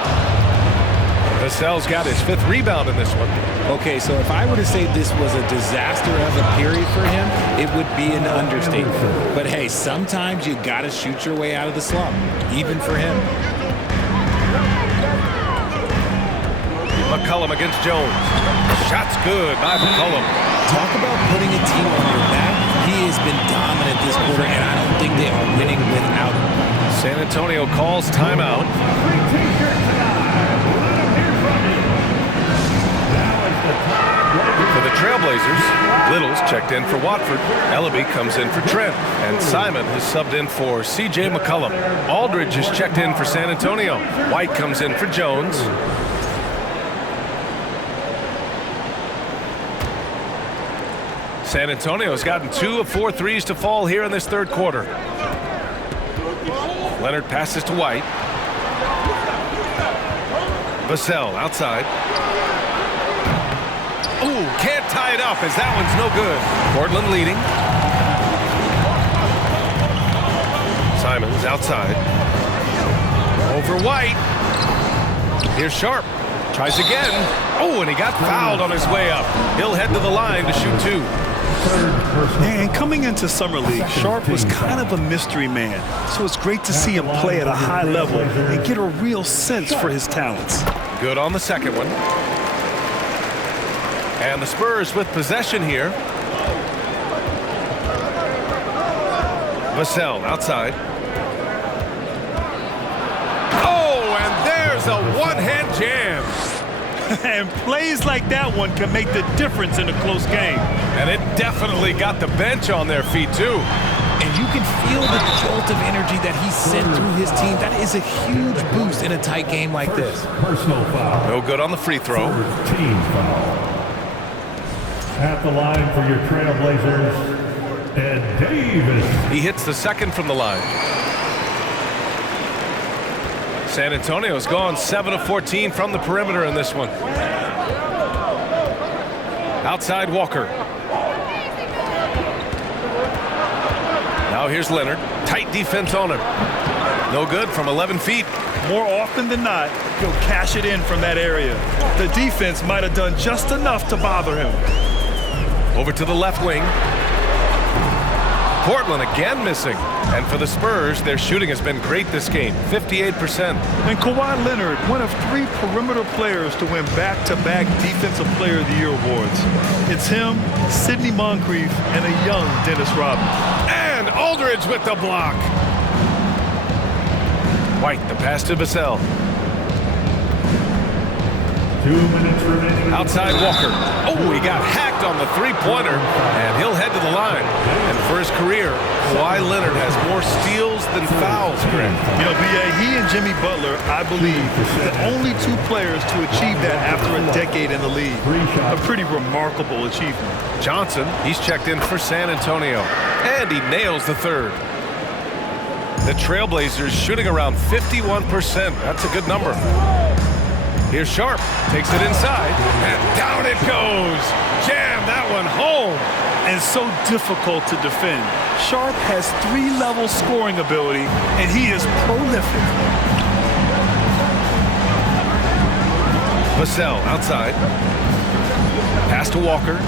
Vassell's got his 5th rebound in this one. Okay, so if I were to say this was a disaster of a period for him, it would be an understatement. But hey, sometimes you gotta shoot your way out of the slump, even for him. McCollum against Jones. Shot's good by McCollum. Talk about putting a team on your back. He has been dominant this quarter, and I don't think they are winning without him. San Antonio calls timeout. For the Trailblazers, Little's checked in for Watford. Ellaby comes in for Trent. And Simon has subbed in for C.J. McCollum. Aldridge is checked in for San Antonio. White comes in for Jones. San Antonio's gotten 2 of 4 threes to fall here in this third quarter. Leonard passes to White. Vassell outside. Ooh, can't tie it up as that one's no good. Portland leading. Simons outside. Over White. Here's Sharp. Tries again. Oh, and he got fouled on his way up. He'll head to the line to shoot 2. And coming into Summer League, Sharp was kind of a mystery man. So it's great to see him play at a high level and get a real sense for his talents. Good on the second one. And the Spurs with possession here. Vassell outside. Oh, and there's a one-hand jam. And plays like that one can make the difference in a close game. And it definitely got the bench on their feet, too. And you can feel the jolt of energy that he sent through his team. That is a huge boost in a tight game like this. Personal foul. No good on the free throw. Team foul. At the line for your Trailblazers, Ed Davis. He hits the second from the line. San Antonio's gone 7 of 14 from the perimeter in this one. Outside Walker. Now here's Leonard. Tight defense on him. No good from 11 feet. More often than not, he'll cash it in from that area. The defense might have done just enough to bother him. Over to the left wing. Portland again missing. And for the Spurs, their shooting has been great this game, 58%. And Kawhi Leonard, one of 3 perimeter players to win back-to-back Defensive Player of the Year awards. It's him, Sidney Moncrief, and a young Dennis Rodman. And Aldridge with the block. White, the pass to Vassell. 2 minutes remaining. Outside Walker. Oh, he got hacked on the three-pointer, and he'll head to the line. And for his career, Kawhi Leonard has more steals than fouls, Greg. You know, B.A., he and Jimmy Butler, I believe, the only 2 players to achieve that after a decade in the league. A pretty remarkable achievement. Johnson, he's checked in for San Antonio, and he nails the third. The Trailblazers shooting around 51%. That's a good number. Here's Sharp, takes it inside, and down it goes. Jam that one home. And so difficult to defend. Sharp has 3-level scoring ability, and he is prolific. Vassell outside. Pass to Walker.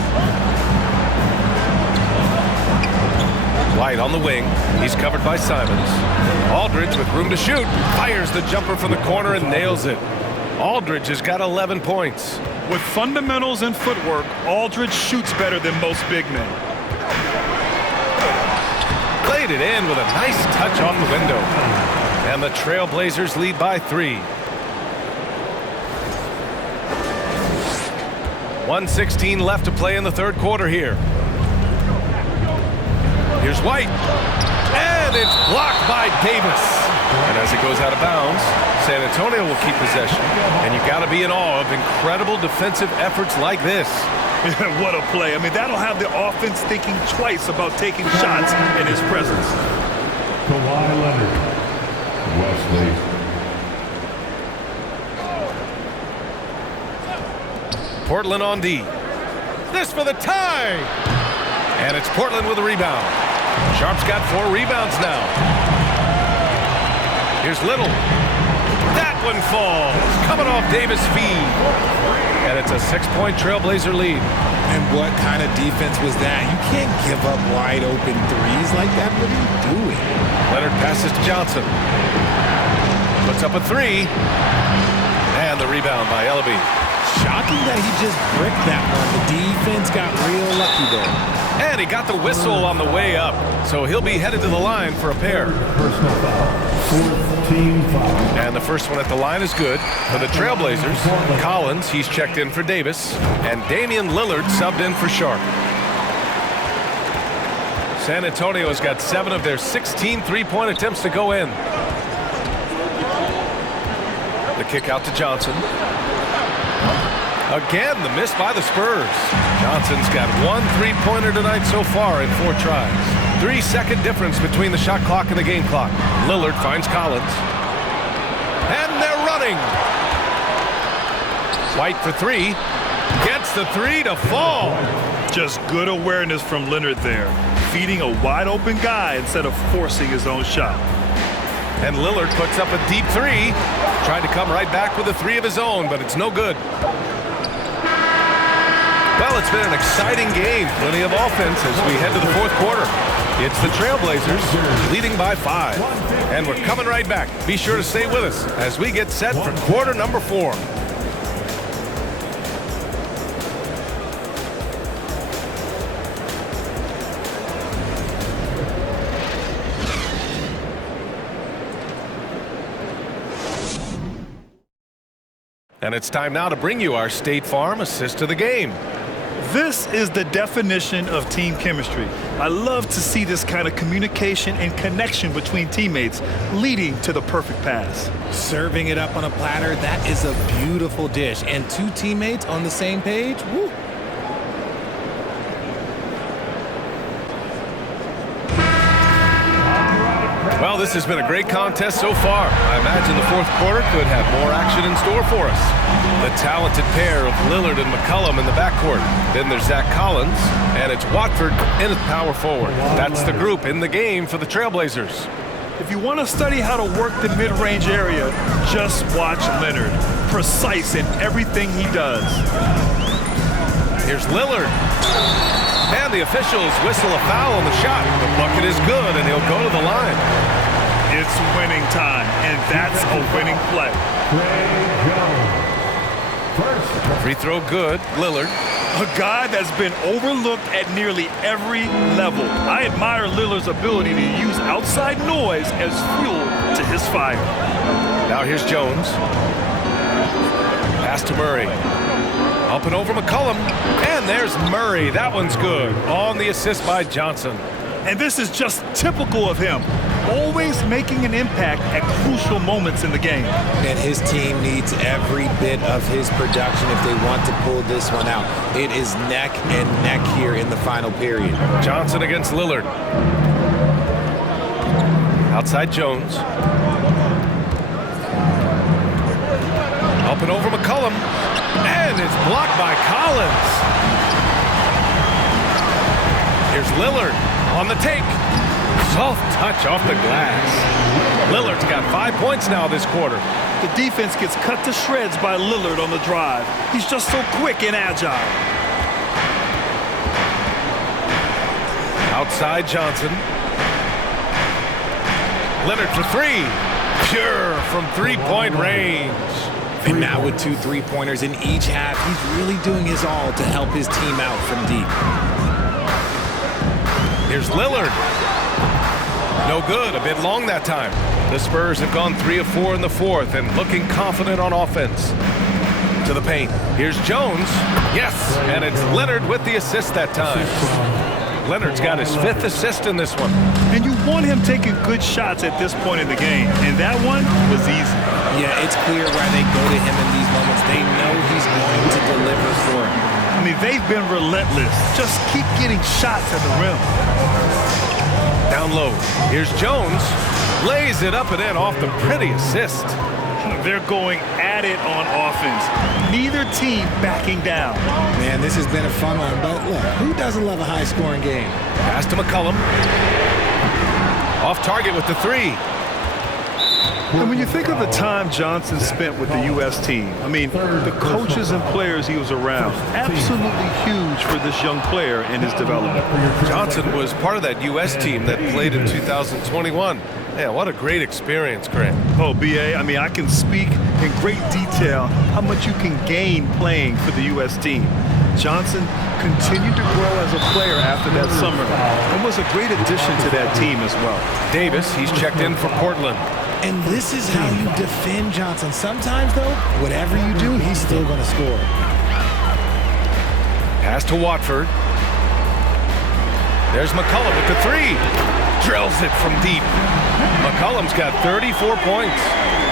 White on the wing. He's covered by Simons. Aldridge with room to shoot. Fires the jumper from the corner and nails it. Aldridge has got 11 points. With fundamentals and footwork, Aldridge shoots better than most big men. Played it in with a nice touch off the window. And the Trailblazers lead by 3. 1:16 left to play in the third quarter here. Here's White. And it's blocked by Davis. And as it goes out of bounds, San Antonio will keep possession. And you've got to be in awe of incredible defensive efforts like this. What a play. I mean, that'll have the offense thinking twice about taking shots in his presence. Kawhi Leonard. Wesley. Portland on D. This for the tie. And it's Portland with a rebound. Sharp's got 4 rebounds now. Here's Little. That one falls. Coming off Davis' feed. And it's a 6-point Trailblazer lead. And what kind of defense was that? You can't give up wide open threes like that. What are you doing? Leonard passes to Johnson. Puts up a 3. And the rebound by Ellaby. Shocking that he just bricked that one. The defense got real lucky there. And he got the whistle on the way up. So he'll be headed to the line for a pair. Personal foul. 4th team foul. And the first one at the line is good for the Trailblazers. Collins, he's checked in for Davis. And Damian Lillard subbed in for Sharp. San Antonio's got 7 of their 16 three-point attempts to go in. The kick out to Johnson. Again, the miss by the Spurs. Johnson's got 1 three-pointer tonight so far in 4 tries. 3-second difference between the shot clock and the game clock. Lillard finds Collins. And they're running. White for 3. Gets the 3 to fall. Just good awareness from Leonard there. Feeding a wide-open guy instead of forcing his own shot. And Lillard puts up a deep 3. Tried to come right back with a 3 of his own, but it's no good. Well, it's been an exciting game. Plenty of offense as we head to the fourth quarter. It's the Trailblazers leading by 5. And we're coming right back. Be sure to stay with us as we get set for quarter number 4. And it's time now to bring you our State Farm assist to the game. This is the definition of team chemistry. I love to see this kind of communication and connection between teammates leading to the perfect pass. Serving it up on a platter, that is a beautiful dish. And 2 teammates on the same page, woo. Well, this has been a great contest so far. I imagine the fourth quarter could have more action in store for us. The talented pair of Lillard and McCollum in the backcourt. Then there's Zach Collins, and it's Watford in at power forward. That's the group in the game for the Trailblazers. If you want to study how to work the mid-range area, just watch Leonard. Precise in everything he does. Here's Lillard. And the officials whistle a foul on the shot. The bucket is good, and he'll go to the line. It's winning time, and that's a winning play. Free throw good, Lillard. A guy that's been overlooked at nearly every level. I admire Lillard's ability to use outside noise as fuel to his fire. Now here's Jones. Pass to Murray. Up and over McCollum. And there's Murray. That one's good. On the assist by Johnson. And this is just typical of him. Always making an impact at crucial moments in the game. And his team needs every bit of his production if they want to pull this one out. It is neck and neck here in the final period. Johnson against Lillard. Outside Jones. Up and over McCollum. And it's blocked by Collins. Here's Lillard on the take. Soft touch off the glass. Lillard's got 5 points now this quarter. The defense gets cut to shreds by Lillard on the drive. He's just so quick and agile. Outside Johnson. Leonard for three. Pure from three-point range. And now with 2 3-pointers in each half, he's really doing his all to help his team out from deep. Here's Lillard. No good, a bit long that time. The Spurs have gone 3 of 4 in the fourth and looking confident on offense. To the paint. Here's Jones. Yes, and it's Leonard with the assist that time. Leonard's got his 5th assist in this one. And you want him taking good shots at this point in the game. And that one was easy. Yeah, it's clear why they go to him in these moments. They know he's going to deliver for him. I mean, they've been relentless. Just keep getting shots at the rim. Down low. Here's Jones. Lays it up and in off the pretty assist. They're going at it on offense. Neither team backing down. Man, this has been a fun one, but look, who doesn't love a high-scoring game? Pass to McCollum. Off target with the three. And when you think of the time Johnson spent with the U.S. team, I mean, the coaches and players he was around, absolutely huge for this young player and his development. Johnson was part of that U.S. team that played in 2021. Yeah, what a great experience, Craig. Oh, B.A., I mean, I can speak in great detail how much you can gain playing for the U.S. team. Johnson continued to grow as a player after that summer and was a great addition to that team as well. Davis, he's checked in for Portland. And this is how you defend Johnson. Sometimes, though, whatever you do, he's still going to score. Pass to Watford. There's McCollum with the three. Drills it from deep. McCollum's got 34 points.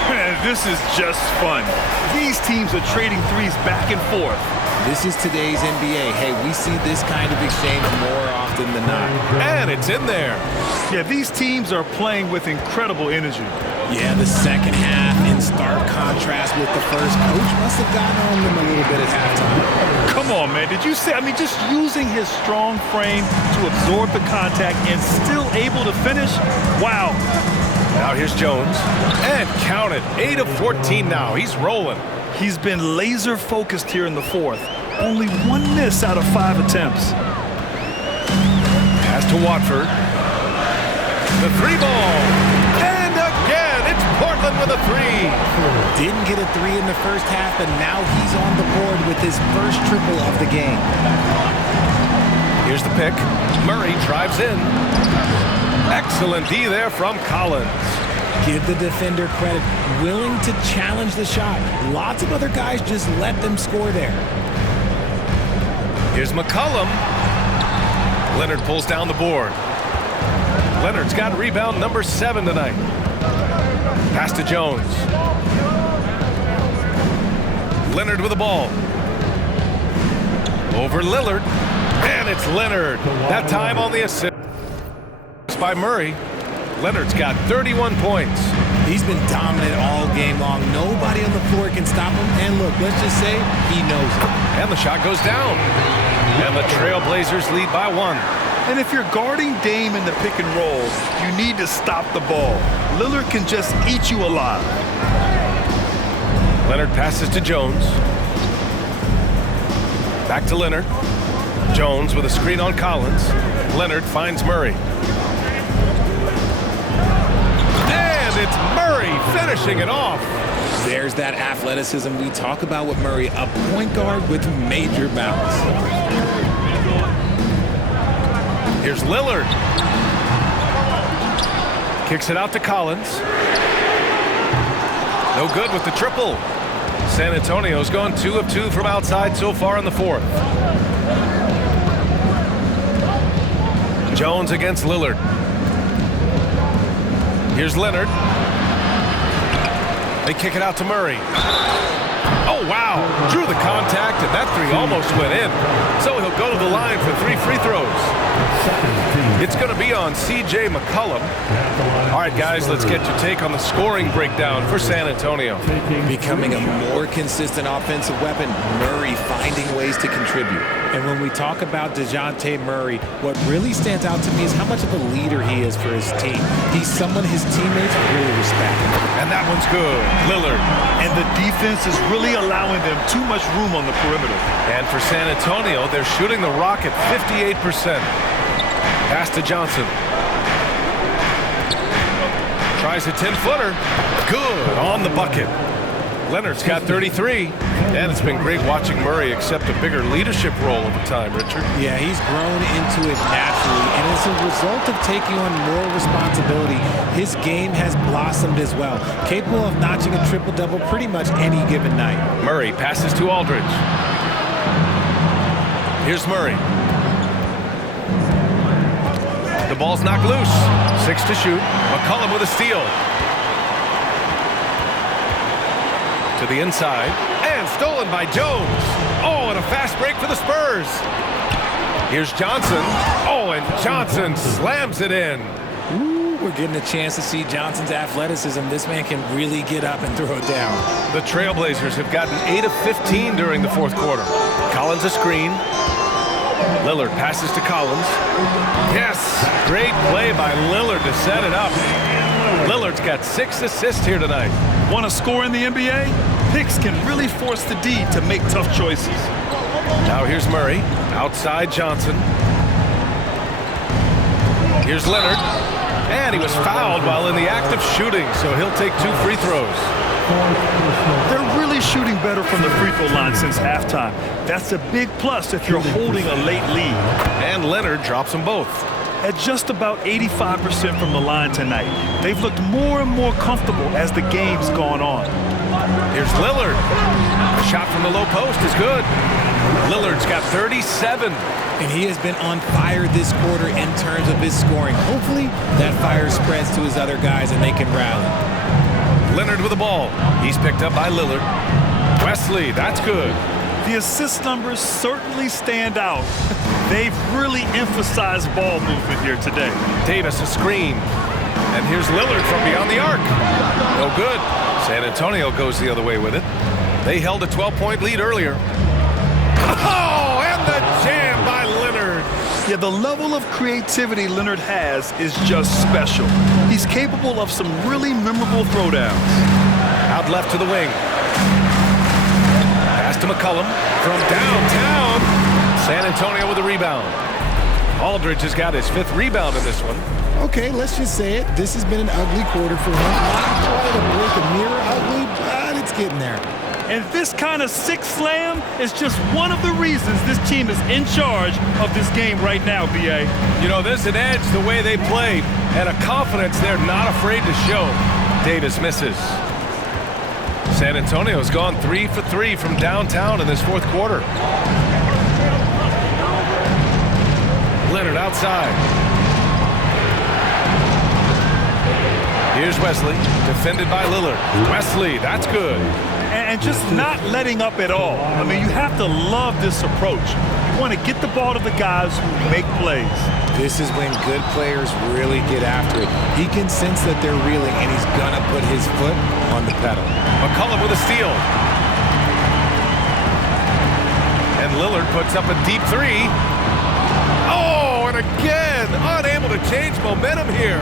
Man, this is just fun. These teams are trading threes back and forth. This is today's NBA. Hey, we see this kind of exchange more often than not. And it's in there. Yeah, these teams are playing with incredible energy. Yeah, the second half in stark contrast with the first. Coach must have gotten on them a little bit at halftime. Come on, man. Did you see? I mean, just using his strong frame to absorb the contact and still able to finish? Wow. Now here's Jones. And count it. 8 of 14 now. He's rolling. He's been laser focused here in the fourth. Only 1 miss out of 5 attempts. Pass to Watford. The three ball. And again, it's Portland with a three. Didn't get a three in the first half, but now he's on the board with his first triple of the game. Here's the pick. Murray drives in. Excellent D there from Collins. Give the defender credit. Willing to challenge the shot. Lots of other guys just let them score there. Here's McCollum. Leonard pulls down the board. Leonard's got rebound number 7 tonight. Pass to Jones. Leonard with the ball. Over Lillard. And it's Leonard. That time on the assist by Murray. Leonard's got 31 points. He's been dominant all game long. Nobody on the floor can stop him. And look, let's just say he knows it. And the shot goes down. And the Trailblazers lead by 1. And if you're guarding Dame in the pick and roll, you need to stop the ball. Lillard can just eat you alive. Leonard passes to Jones. Back to Leonard. Jones with a screen on Collins. Leonard finds Murray. And it's Murray finishing it off. There's that athleticism we talk about with Murray, a point guard with major bounce. Here's Lillard. Kicks it out to Collins. No good with the triple. San Antonio's gone 2 of 2 from outside so far in the 4th. Jones against Lillard. Here's Leonard. They kick it out to Murray. Oh, wow. Drew the contact, and that 3 almost went in. So he'll go to the line for 3 free throws. It's going to be on C.J. McCollum. All right, guys, let's get your take on the scoring breakdown for San Antonio. Becoming a more consistent offensive weapon, Murray finding ways to contribute. And when we talk about DeJounte Murray, what really stands out to me is how much of a leader he is for his team. He's someone his teammates really respect. And that one's good. Lillard. And the defense is really allowing them too much room on the perimeter. And for San Antonio, they're shooting the rock at 58%. Pass to Johnson. Tries a 10-footer. Good on the bucket. Leonard's got 33. And it's been great watching Murray accept a bigger leadership role over time, Richard. Yeah, he's grown into it naturally. And as a result of taking on more responsibility, his game has blossomed as well. Capable of notching a triple-double pretty much any given night. Murray passes to Aldridge. Here's Murray. The ball's knocked loose. 6 to shoot. McCollum with a steal. To the inside. And stolen by Jones. Oh, and a fast break for the Spurs. Here's Johnson. Oh, and Johnson slams it in. Ooh, we're getting a chance to see Johnson's athleticism. This man can really get up and throw it down. The Trailblazers have gotten 8 of 15 during the 4th quarter. Collins a screen. Lillard passes to Collins. Yes! Great play by Lillard to set it up. Lillard's got 6 assists here tonight. Want to score in the NBA? Picks can really force the D to make tough choices. Now here's Murray. Outside Johnson. Here's Leonard. And he was fouled while in the act of shooting, so he'll take 2 free throws. They're really shooting better from the free throw line since halftime. That's a big plus if you're holding a late lead. And Leonard drops them both. At just about 85% from the line tonight, they've looked more and more comfortable as the game's gone on. Here's Lillard. The shot from the low post is good. Lillard's got 37. And he has been on fire this quarter in terms of his scoring. Hopefully, that fire spreads to his other guys and they can rally. Leonard with the ball. He's picked up by Lillard. Wesley, that's good. The assist numbers certainly stand out. They've really emphasized ball movement here today. Davis a screen. And here's Lillard from beyond the arc. No good. San Antonio goes the other way with it. They held a 12-point lead earlier. Oh, and the jam by Leonard. Yeah, the level of creativity Leonard has is just special. He's capable of some really memorable throwdowns. Out left to the wing. Pass to McCollum from downtown. San Antonio with a rebound. Aldridge has got his 5th rebound in this one. Okay, let's just say it. This has been an ugly quarter for him. Not quite a break a mirror ugly, but it's getting there. And this kind of sick slam is just one of the reasons this team is in charge of this game right now, B.A. You know, there's an edge the way they played and a confidence they're not afraid to show. Davis misses. San Antonio's gone 3 for 3 from downtown in this 4th quarter. Leonard outside. Here's Wesley, defended by Lillard. Wesley, that's good. And just not letting up at all. I mean, you have to love this approach. You You want to get the ball to the guys who make plays. This is when good players really get after it. He can sense that they're reeling, and he's going to put his foot on the pedal. McCollum with a steal. And Lillard puts up a deep three. Oh, and again, unable to change momentum here.